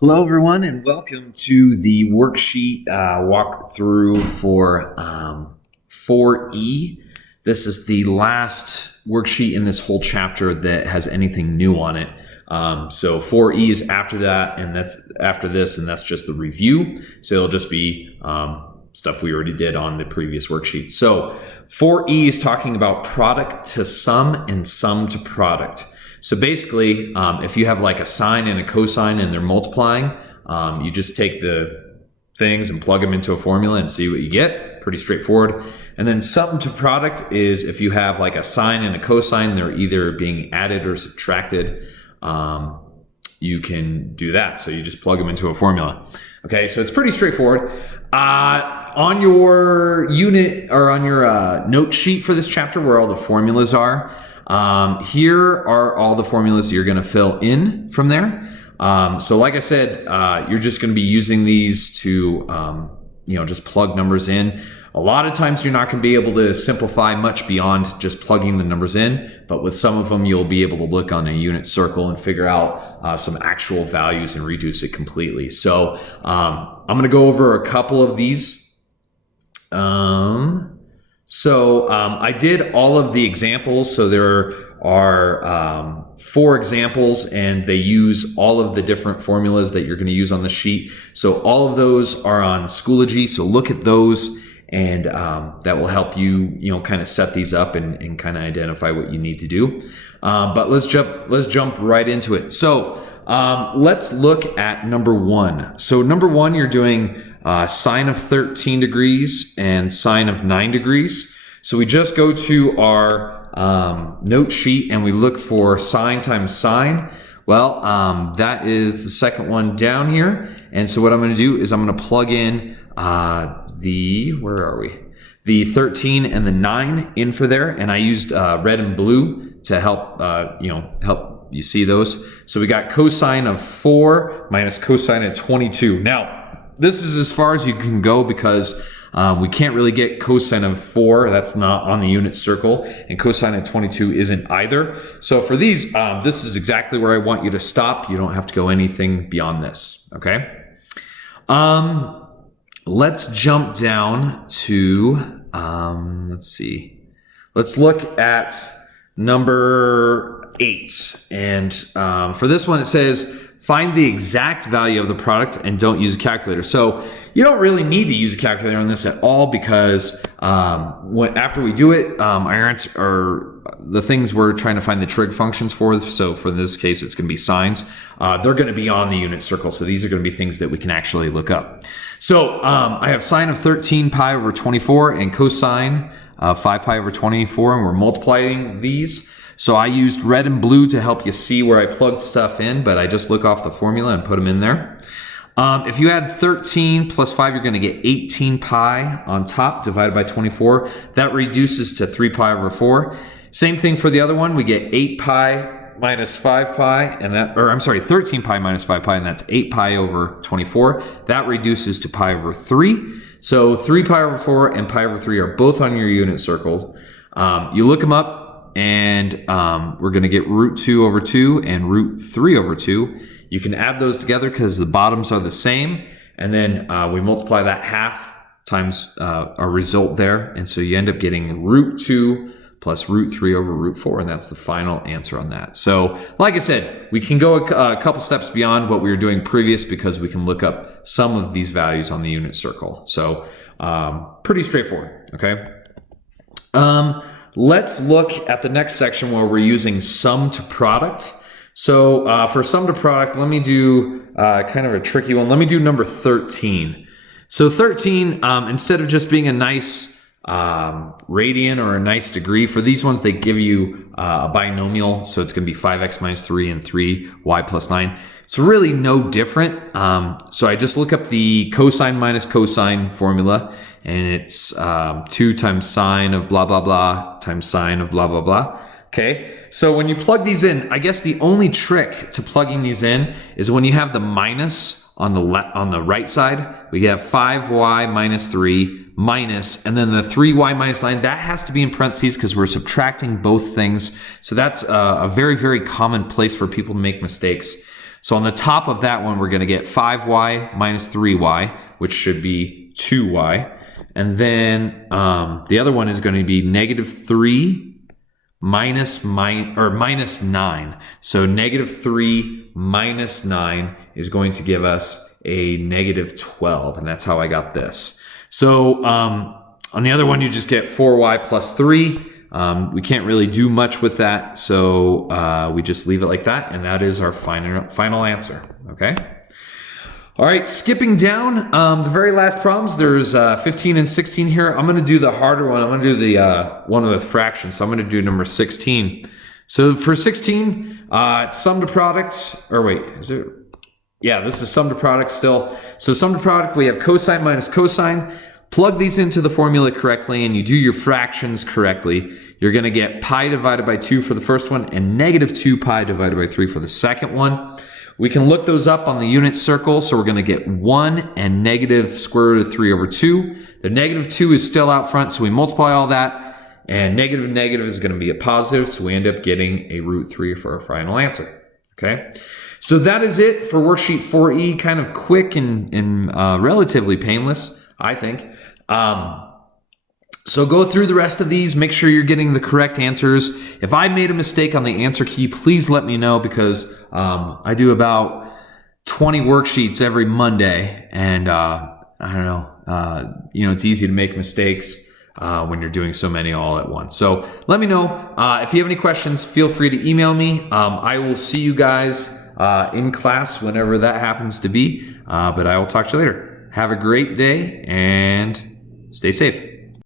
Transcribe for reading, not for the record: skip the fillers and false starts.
Hello, everyone, and welcome to the worksheet walkthrough for 4E. This is the last worksheet in this whole chapter that has anything new on it. So 4E is after that, and that's after this, and that's just the review. So it'll just be stuff we already did on the previous worksheet. So 4E is talking about product to sum and sum to product. So basically, if you have like a sine and a cosine and they're multiplying, you just take the things and plug them into a formula and see what you get. Pretty straightforward. And then sum to product is if you have like a sine and a cosine, they're either being added or subtracted. You can do that. So you just plug them into a formula. Okay, so it's pretty straightforward. On your unit or on your note sheet for this chapter where all the formulas are, here are all the formulas you're going to fill in from there. So like I said, you're just going to be using these to, just plug numbers in. A lot of times you're not going to be able to simplify much beyond just plugging the numbers in, but with some of them you'll be able to look on a unit circle and figure out some actual values and reduce it completely. So I'm going to go over a couple of these. I did all of the examples. So there are 4 examples and they use all of the different formulas that you're going to use on the sheet. So all of those are on Schoology. So look at those and that will help you, kind of set these up and kind of identify what you need to do. But let's jump right into it. So let's look at number 1. So number 1, you're doing sine of 13 degrees and sine of 9 degrees. So we just go to our note sheet and we look for sine times sine. Well, that is the second one down here. And so what I'm going to do is I'm going to plug in the 13 and the 9 in for there. And I used red and blue to help, help you see those. So we got cosine of 4 minus cosine of 22. Now, this is as far as you can go because we can't really get cosine of 4. That's not on the unit circle. And cosine of 22 isn't either. So for these, this is exactly where I want you to stop. You don't have to go anything beyond this. Okay. Let's jump down to, let's see. Let's look at number 8. And for this one, it says, find the exact value of the product and don't use a calculator. So you don't really need to use a calculator on this at all because after we do it, our answer, or the things we're trying to find the trig functions for, so for this case, it's going to be sines. They're going to be on the unit circle. So these are going to be things that we can actually look up. So I have sine of 13 pi over 24 and cosine of 5 pi over 24, and we're multiplying these. So I used red and blue to help you see where I plugged stuff in, but I just look off the formula and put them in there. If you add 13 plus 5, you're going to get 18 pi on top divided by 24. That reduces to 3 pi over 4. Same thing for the other one. We get 8 pi minus 5 pi, and 13 pi minus 5 pi, and that's 8 pi over 24. That reduces to pi over 3. So 3 pi over 4 and pi over 3 are both on your unit circles. You look them up. And we're going to get root 2 over 2 and root 3 over 2. You can add those together because the bottoms are the same. And then we multiply that half times our result there. And so you end up getting root 2 plus root 3 over root 4. And that's the final answer on that. So like I said, we can go a couple steps beyond what we were doing previous because we can look up some of these values on the unit circle. So pretty straightforward. Okay. Let's look at the next section where we're using sum to product. So for sum to product, let me do kind of a tricky one. Let me do number 13. So 13, instead of just being a nice radian or a nice degree, for these ones, they give you a binomial. So it's going to be 5x minus 3 and 3y plus 9. It's really no different. So I just look up the cosine minus cosine formula, and it's 2 times sine of blah, blah, blah times sine of blah, blah, blah. Okay, so when you plug these in, I guess the only trick to plugging these in is when you have the minus on the right side, we have 5y minus 3 minus, and then the 3y minus 9, that has to be in parentheses because we're subtracting both things. So that's a very, very common place for people to make mistakes. So on the top of that one, we're going to get 5y minus 3y, which should be 2y. And then the other one is going to be negative 3 minus 9. So negative 3 minus 9 is going to give us a negative 12. And that's how I got this. So on the other one, you just get 4y plus 3. We can't really do much with that, so we just leave it like that, and that is our final answer, okay? All right, skipping down, the very last problems, there's 15 and 16 here. I'm gonna do the harder one. I'm gonna do the one with fractions, so I'm gonna do number 16. So for 16, it's sum to product, or wait, is it? Yeah, this is sum to product still. So sum to product, we have cosine minus cosine. Plug these into the formula correctly and you do your fractions correctly. You're gonna get pi divided by 2 for the first one and negative 2 pi divided by 3 for the second one. We can look those up on the unit circle, so we're gonna get 1 and negative square root of 3 over 2. The negative 2 is still out front, so we multiply all that, and negative negative is gonna be a positive, so we end up getting a root 3 for our final answer, okay? So that is it for worksheet 4E, kind of quick and relatively painless, I think. So go through the rest of these, make sure you're getting the correct answers. If I made a mistake on the answer key, please let me know, because I do about 20 worksheets every Monday, and I don't know, you know, it's easy to make mistakes when you're doing so many all at once. So let me know. If you have any questions, feel free to email me. I will see you guys in class whenever that happens to be, but I will talk to you later. Have a great day and stay safe.